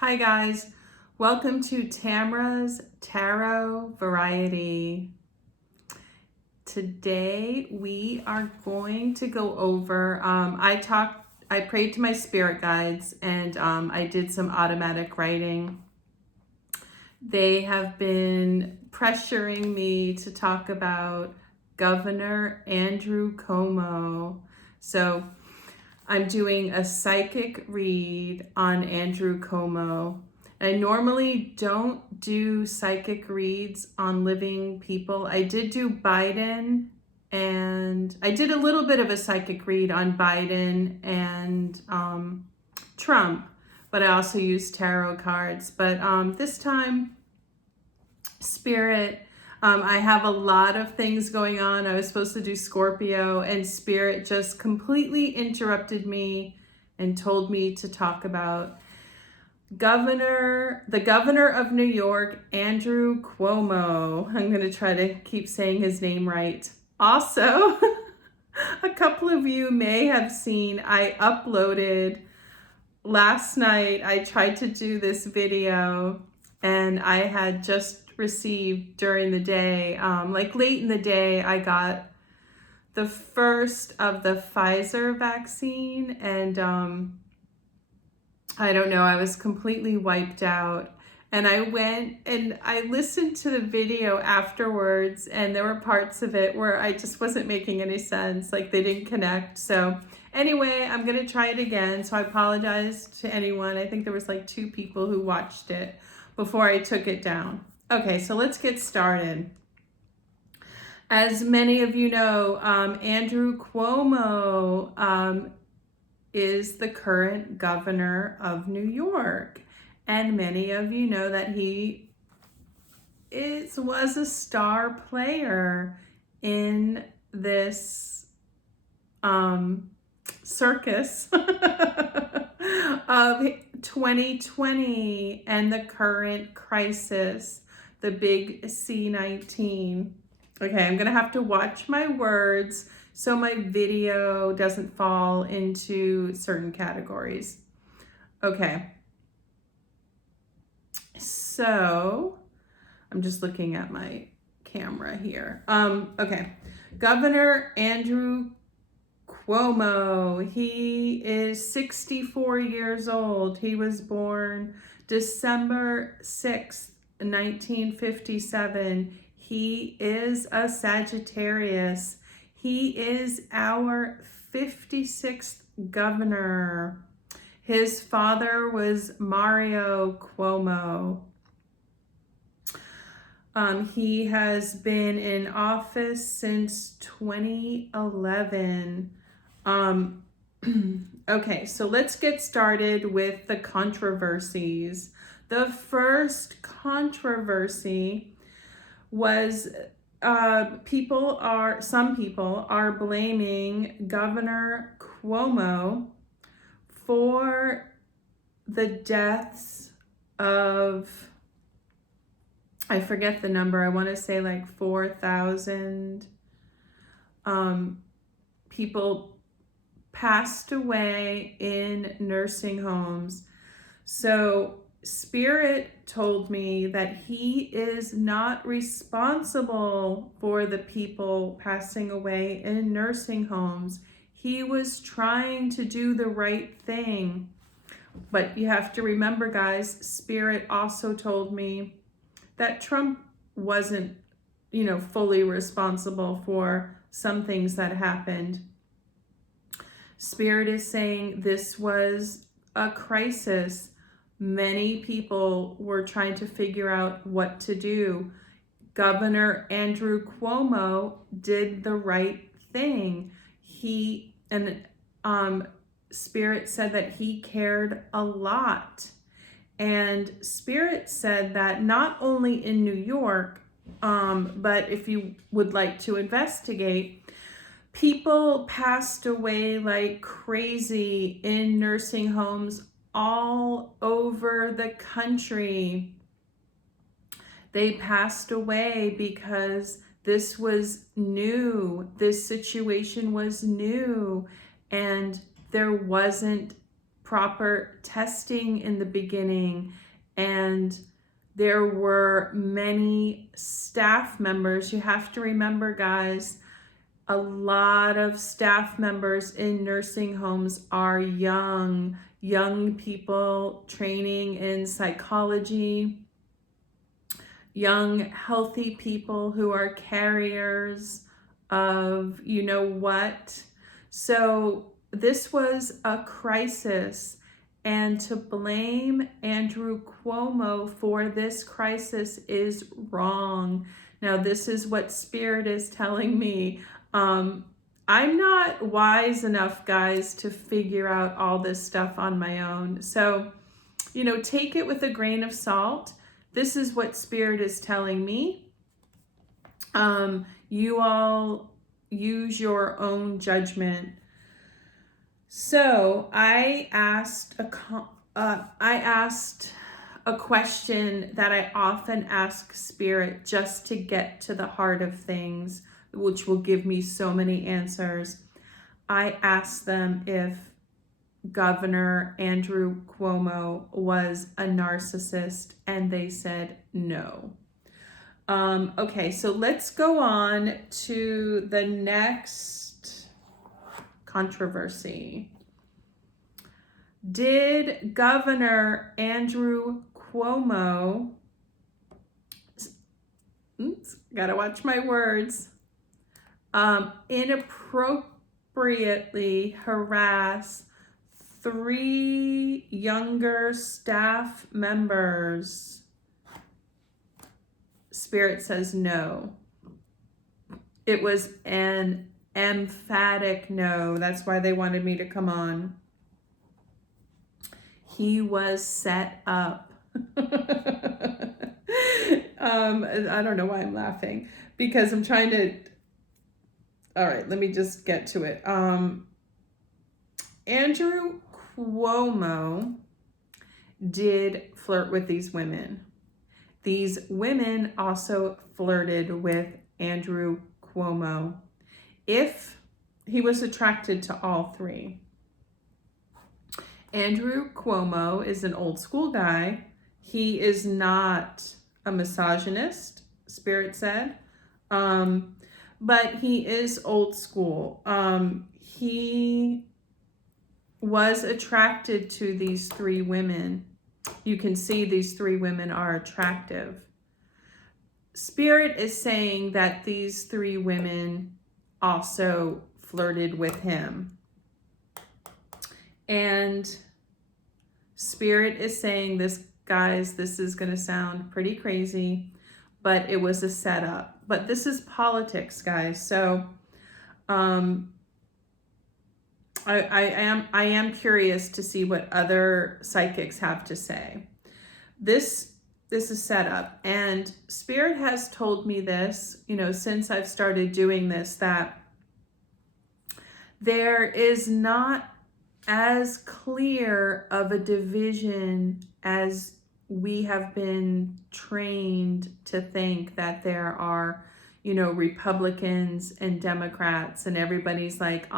Hi guys, welcome to Tamra's Tarot Variety. Today we are going to go over, I prayed to my spirit guides and I did some automatic writing. They have been pressuring me to talk about Governor Andrew Cuomo. So I'm doing a psychic read on Andrew Cuomo. I normally don't do psychic reads on living people. I did do Biden, and I did a little bit of a psychic read on Biden and Trump, but I also used tarot cards. But this time, Spirit, I have a lot of things going on. I was supposed to do Scorpio, and Spirit just completely interrupted me and told me to talk about the governor of New York, Andrew Cuomo. I'm going to try to keep saying his name right. Also, a couple of you may have seen I uploaded last night. I tried to do this video and I had just received during the day, like late in the day, I got the first of the Pfizer vaccine, and I don't know, I was completely wiped out. And I went and I listened to the video afterwards, and there were parts of it where I just wasn't making any sense, like they didn't connect. So anyway, I'm gonna try it again. So I apologize to anyone. I think there was like 2 people who watched it before I took it down. Okay, so let's get started. As many of you know, Andrew Cuomo is the current governor of New York. And many of you know that he was a star player in this circus of 2020 and the current crisis, the big C-19. Okay, I'm gonna have to watch my words so my video doesn't fall into certain categories. Okay, so I'm just looking at my camera here. Okay, Governor Andrew Cuomo, he is 64 years old. He was born December 6th, 1957. He is a Sagittarius. He is our 56th governor. His father was Mario Cuomo. He has been in office since 2011. Okay, so let's get started with the controversies. The first controversy was some people are blaming Governor Cuomo for the deaths of, I forget the number, I want to say like 4,000 people passed away in nursing homes. So Spirit told me that he is not responsible for the people passing away in nursing homes. He was trying to do the right thing. But you have to remember, guys, Spirit also told me that Trump wasn't, fully responsible for some things that happened. Spirit is saying this was a crisis. Many people were trying to figure out what to do. Governor Andrew Cuomo did the right thing. Spirit said that he cared a lot. And Spirit said that not only in New York, but if you would like to investigate, people passed away like crazy in nursing homes all over the country. They passed away because this was new. This situation was new, and there wasn't proper testing in the beginning, and there were many staff members. You have to remember, guys, a lot of staff members in nursing homes are young people training in psychology, young, healthy people who are carriers of you know what. So this was a crisis, and to blame Andrew Cuomo for this crisis is wrong. Now, this is what Spirit is telling me. I'm not wise enough, guys, to figure out all this stuff on my own. So, take it with a grain of salt. This is what Spirit is telling me. You all use your own judgment. So I asked a question that I often ask Spirit just to get to the heart of things, which will give me so many answers. I asked them if Governor Andrew Cuomo was a narcissist, and they said no. Okay, so let's go on to the next controversy. Did Governor Andrew Cuomo, gotta watch my words, inappropriately harass 3 younger staff members? Spirit says no. It was an emphatic no. That's why they wanted me to come on. He was set up. I don't know why I'm laughing, because I'm trying to, all right, let me just get to it. Andrew Cuomo did flirt with these women. These women also flirted with Andrew Cuomo. If he was attracted to all 3. Andrew Cuomo is an old school guy. He is not a misogynist, Spirit said, but he is old school. He was attracted to these 3 women. You can see these 3 women are attractive. Spirit is saying that these 3 women also flirted with him. And Spirit is saying this, guys, this is going to sound pretty crazy, but it was a setup. But this is politics, guys. So I am curious to see what other psychics have to say. This is set up, and Spirit has told me this, since I've started doing this, that there is not as clear of a division as we have been trained to think, that there are, Republicans and Democrats, and everybody's like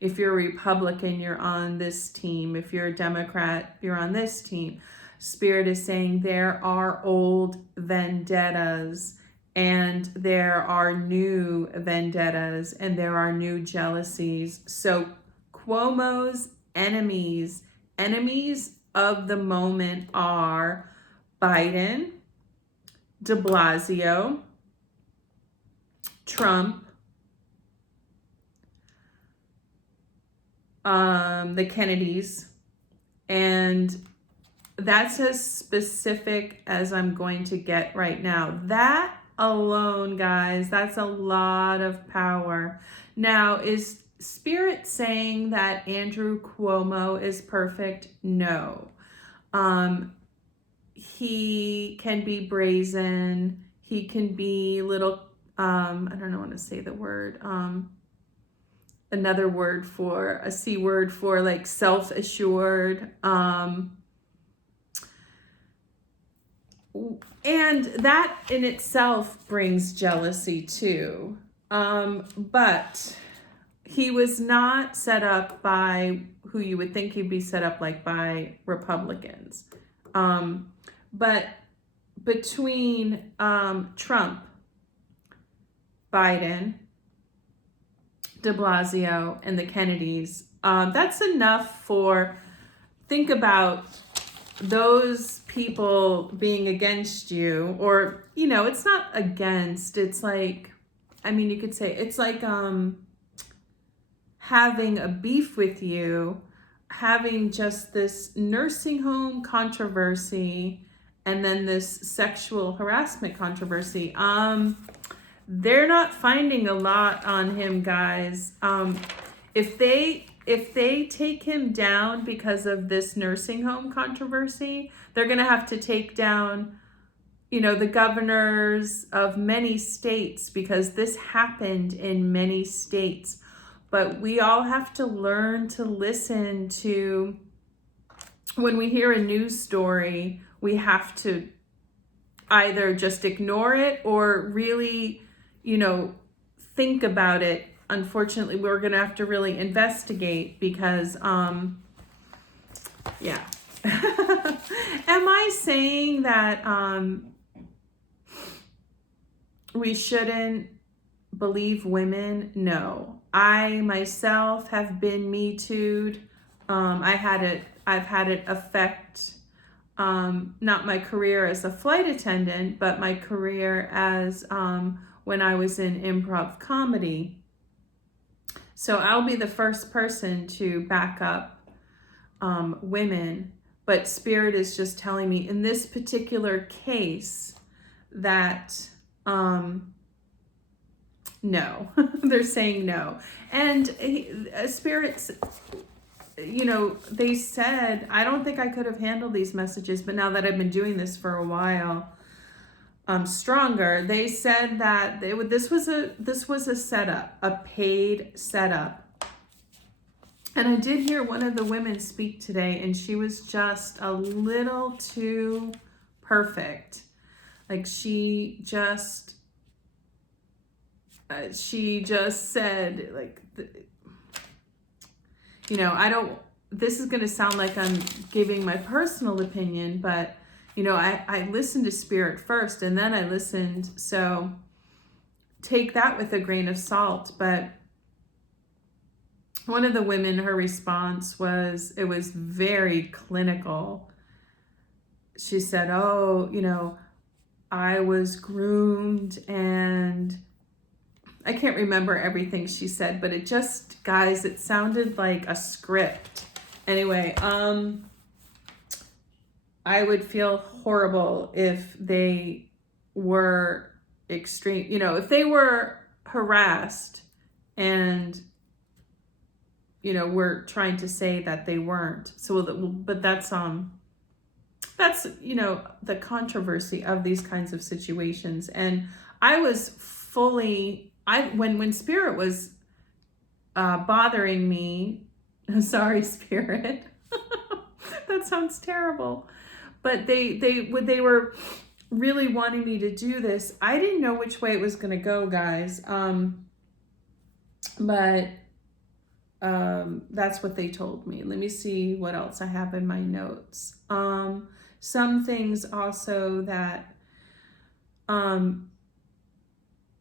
if you're a Republican, you're on this team. If you're a Democrat, you're on this team. Spirit is saying there are old vendettas, and there are new vendettas, and there are new jealousies. So Cuomo's enemies of the moment are Biden, de Blasio, Trump, the Kennedys, and that's as specific as I'm going to get right now. That alone, guys, that's a lot of power. Now, is Spirit saying that Andrew Cuomo is perfect? No. He can be brazen. He can be little, I don't know how to say the word, another word for, a C word for like self-assured. And that in itself brings jealousy too. But he was not set up by who you would think he'd be set up like by Republicans. But between Trump, Biden, de Blasio, and the Kennedys, that's enough for, think about those people being against you, or, you know, it's not against, it's like, I mean, you could say it's like having a beef with you, having just this nursing home controversy, and then this sexual harassment controversy. They're not finding a lot on him, guys. If they take him down because of this nursing home controversy, they're going to have to take down, you know, the governors of many states, because this happened in many states. But we all have to learn to listen to, when we hear a news story, we have to either just ignore it or really, you know, think about it. Unfortunately, we're going to have to really investigate, because, yeah. Am I saying that we shouldn't believe women? No. I myself have been Me Too'd. I've had it affect not my career as a flight attendant, but my career as when I was in improv comedy. So I'll be the first person to back up women, but Spirit is just telling me in this particular case that no. They're saying no. And Spirit's, you know, they said, I don't think I could have handled these messages, but now that I've been doing this for a while, stronger. They said that this was a setup, a paid setup. And I did hear one of the women speak today, and she was just a little too perfect. Like she just said, like, you know, this is going to sound like I'm giving my personal opinion, but, you know, I listened to Spirit first, and then I listened. So take that with a grain of salt. But one of the women, her response was, it was very clinical. She said, oh, you know, I was groomed, and I can't remember everything she said, but it just, guys, it sounded like a script. Anyway, I would feel horrible if they were extreme, you know, if they were harassed and, you know, we're trying to say that they weren't. So, but that's, you know, the controversy of these kinds of situations. And I was fully, when Spirit was bothering me, sorry, Spirit, that sounds terrible. But they were really wanting me to do this. I didn't know which way it was going to go, guys. But that's what they told me. Let me see what else I have in my notes. Some things also that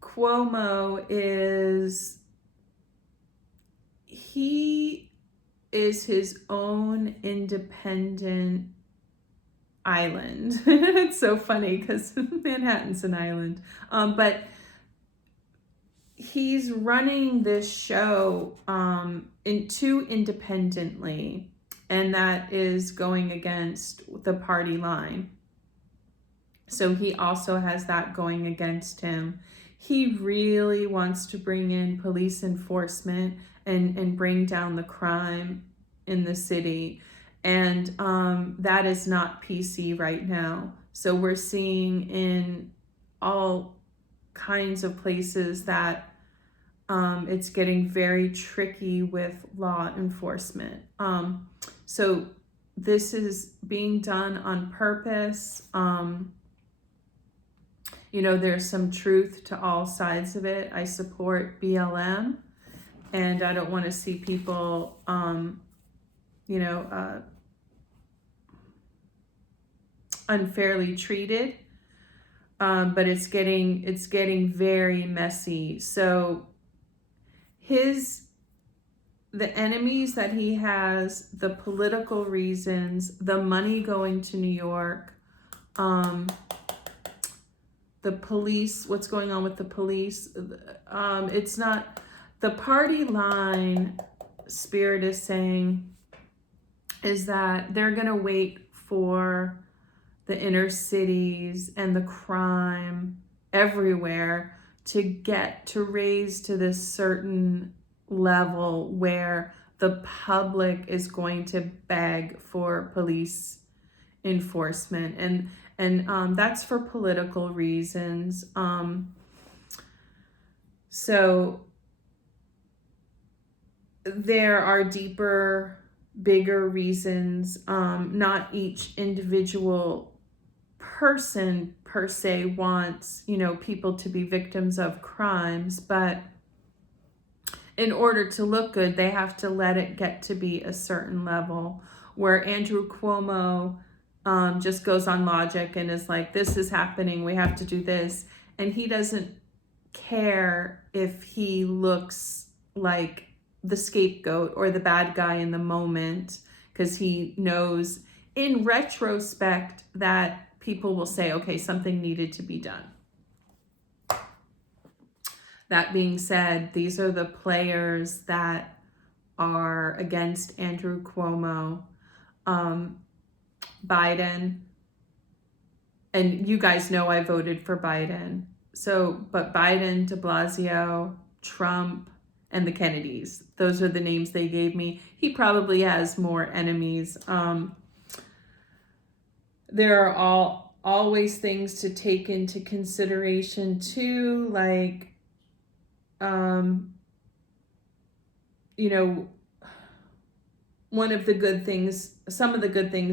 Cuomo he is his own independent island. It's so funny because Manhattan's an island. But he's running this show independently, and that is going against the party line. So he also has that going against him. He really wants to bring in police enforcement and bring down the crime in the city. And that is not PC right now. So we're seeing in all kinds of places that it's getting very tricky with law enforcement. So this is being done on purpose. You know, there's some truth to all sides of it. I support BLM. and I don't want to see people, you know, unfairly treated. But it's getting very messy. So the enemies that he has, the political reasons, the money going to New York, the police, what's going on with the police. It's not the party line. Spirit is saying is that they're going to wait for the inner cities and the crime everywhere to raise to this certain level where the public is going to beg for police enforcement, and that's for political reasons. So there are deeper, bigger reasons. Not each individual person per se wants, people to be victims of crimes, but in order to look good, they have to let it get to be a certain level where Andrew Cuomo just goes on logic and is like, this is happening, we have to do this. And he doesn't care if he looks like the scapegoat or the bad guy in the moment, because he knows in retrospect that people will say, okay, something needed to be done. That being said, these are the players that are against Andrew Cuomo. Biden, and you guys know I voted for Biden. But Biden, de Blasio, Trump, and the Kennedys, those are the names they gave me. He probably has more enemies. There are always things to take into consideration too, like, some of the good things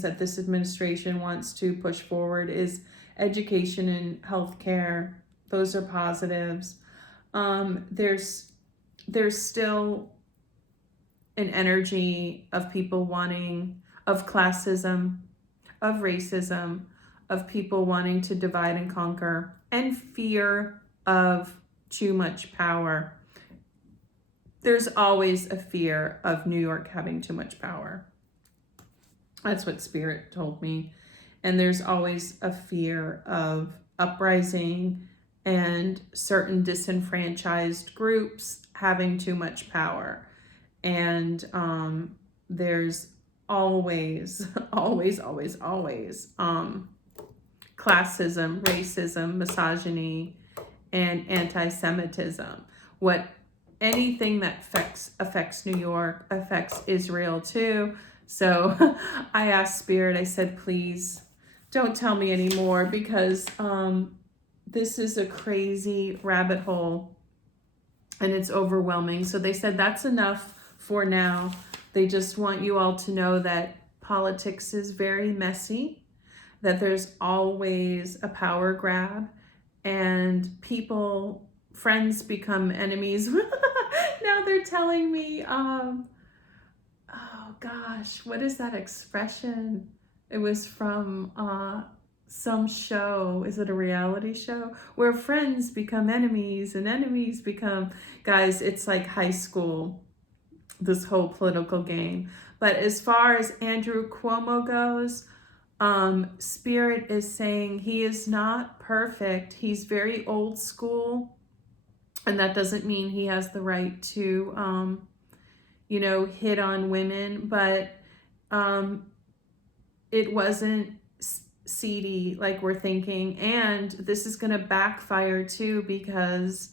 that this administration wants to push forward is education and healthcare. Those are positives. There's still an energy of people wanting, of classism, of racism, of people wanting to divide and conquer, and fear of too much power. There's always a fear of New York having too much power. That's what Spirit told me. And there's always a fear of uprising and certain disenfranchised groups having too much power. And there's always classism, racism, misogyny, and anti-Semitism. Anything that affects New York affects Israel too. So I asked Spirit, I said, please don't tell me anymore, because this is a crazy rabbit hole and it's overwhelming. So they said that's enough for now. They just want you all to know that politics is very messy, that there's always a power grab, and friends become enemies. Now they're telling me, oh gosh, what is that expression? It was from some show. Is it a reality show? Where friends become enemies and enemies become... Guys, it's like high school, this whole political game. But as far as Andrew Cuomo goes, Spirit is saying he is not perfect. He's very old school. And that doesn't mean he has the right to, hit on women. But it wasn't seedy like we're thinking. And this is going to backfire too, because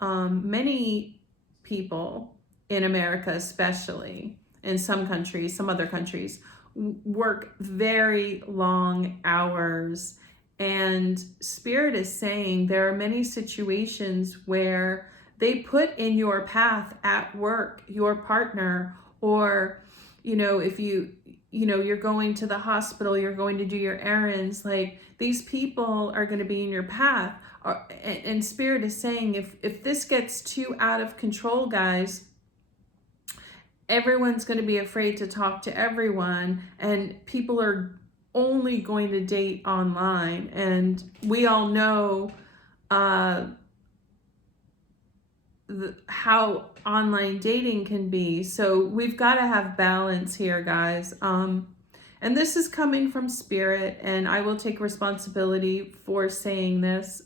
many people in America, especially, in some countries, some other countries, work very long hours. And Spirit is saying there are many situations where they put in your path at work your partner, or, if you're going to the hospital, you're going to do your errands, like these people are going to be in your path. And Spirit is saying if this gets too out of control, guys, everyone's going to be afraid to talk to everyone, and people are only going to date online. And we all know uh, how online dating can be. So we've got to have balance here, guys. And this is coming from Spirit, and I will take responsibility for saying this.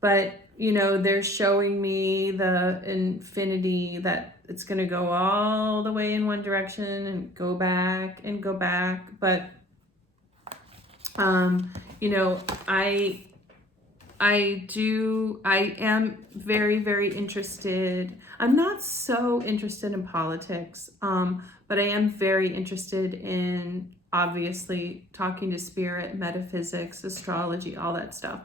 But, you know, they're showing me the infinity, that it's going to go all the way in one direction and go back and go back. But, you know, I am very, very interested. I'm not so interested in politics, but I am very interested in, obviously, talking to Spirit, metaphysics, astrology, all that stuff.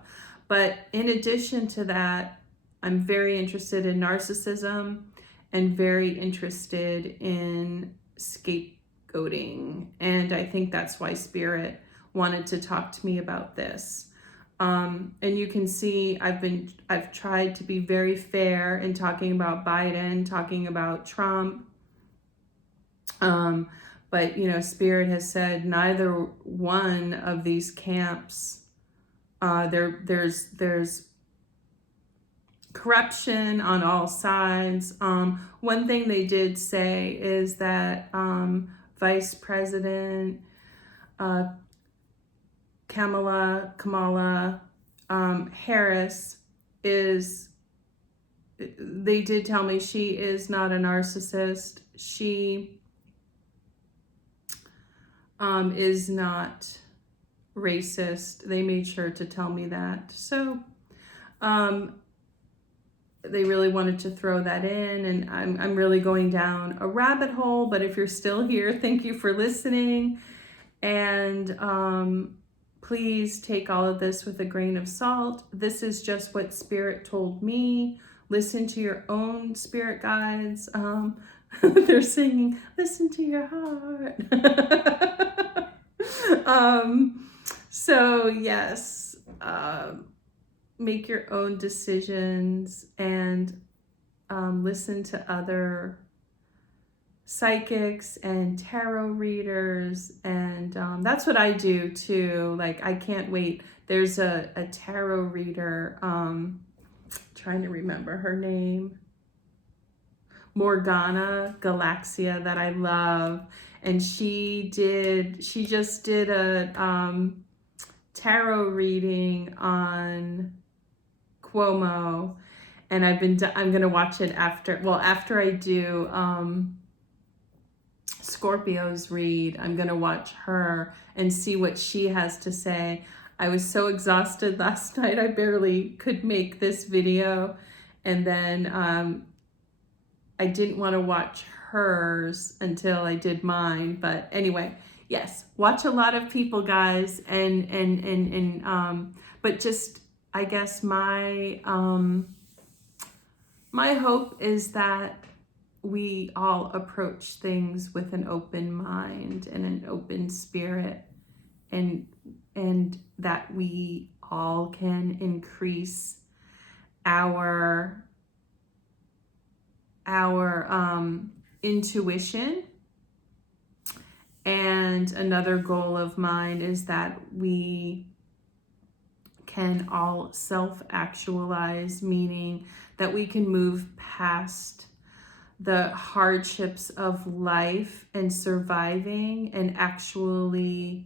But in addition to that, I'm very interested in narcissism and very interested in scapegoating. And I think that's why Spirit wanted to talk to me about this. And you can see I've tried to be very fair in talking about Biden, talking about Trump. But, you know, Spirit has said neither one of these camps, there's corruption on all sides. One thing they did say is that Vice President Kamala Harris they did tell me she is not a narcissist. She is not racist. They made sure to tell me that. So they really wanted to throw that in, and I'm really going down a rabbit hole. But if you're still here, thank you for listening. And please take all of this with a grain of salt. This is just what Spirit told me. Listen to your own spirit guides. They're singing, listen to your heart. So yes, make your own decisions, and listen to other psychics and tarot readers, and that's what I do too. Like, I can't wait. There's a tarot reader, trying to remember her name, Morgana Galaxia, that I love, and she just did a tarot reading on Cuomo, and I'm gonna watch it after I do Scorpio's read. I'm gonna watch her and see what she has to say. I was so exhausted last night, I barely could make this video, and then I didn't want to watch hers until I did mine. But anyway, yes, watch a lot of people, guys, and but just, I guess my hope is that we all approach things with an open mind and an open spirit, and that we all can increase our intuition. And another goal of mine is that we can all self-actualize, meaning that we can move past the hardships of life and surviving, and actually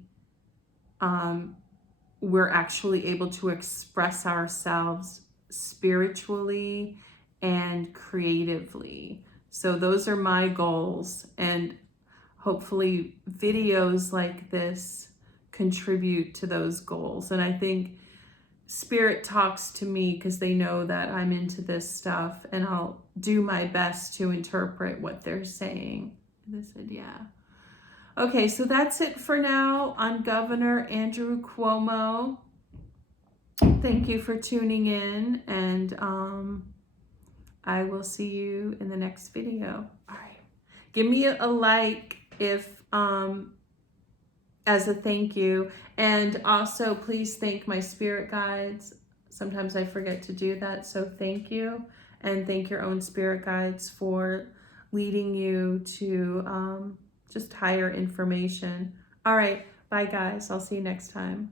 we're actually able to express ourselves spiritually and creatively. So those are my goals, and hopefully videos like this contribute to those goals. And I think Spirit talks to me because they know that I'm into this stuff, and I'll do my best to interpret what they're saying. They said, yeah. Okay, so that's it for now on Governor Andrew Cuomo. Thank you for tuning in, and I will see you in the next video. All right. Give me a like if as a thank you, and also please thank my spirit guides. Sometimes I forget to do that, so thank you, and thank your own spirit guides for leading you to just higher information. All right, bye guys. I'll see you next time.